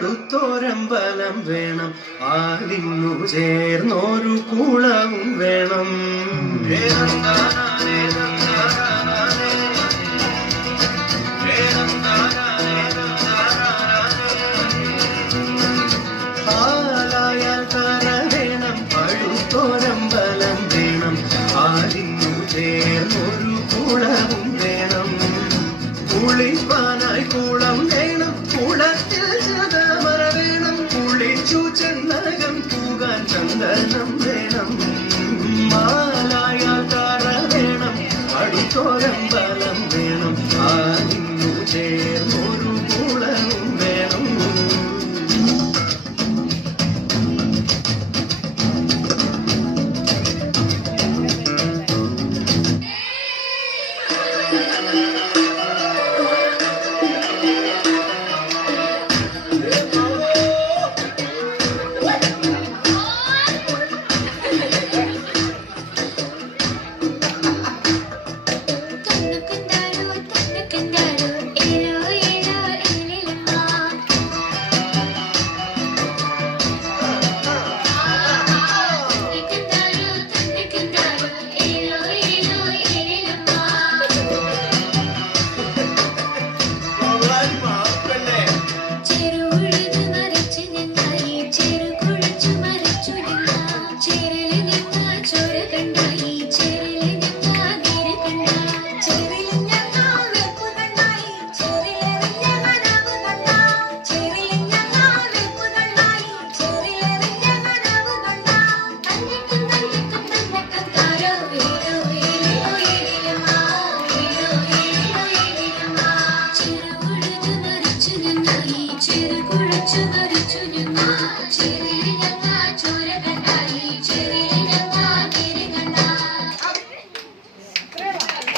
അടുത്തൊരമ്പലം വേണം, ആലിന്നു ചേർന്നൊരു കുളവും വേണം. ആലായാൽ കര വേണം, അടുത്തൊരമ്പലം വേണം, ആലിന്നു ചേർന്നൊരു കുളവും വേണം. കുളിപ്പാനായി കുളം വേണം, കുളത്തിൽ ചതമര വേണം, കുളിച്ചു ചെന്നകം പൂകാൻ ചന്ദനം വേണം. മാലായാൽ കര വേണം, അടുത്തൊരമ്പലം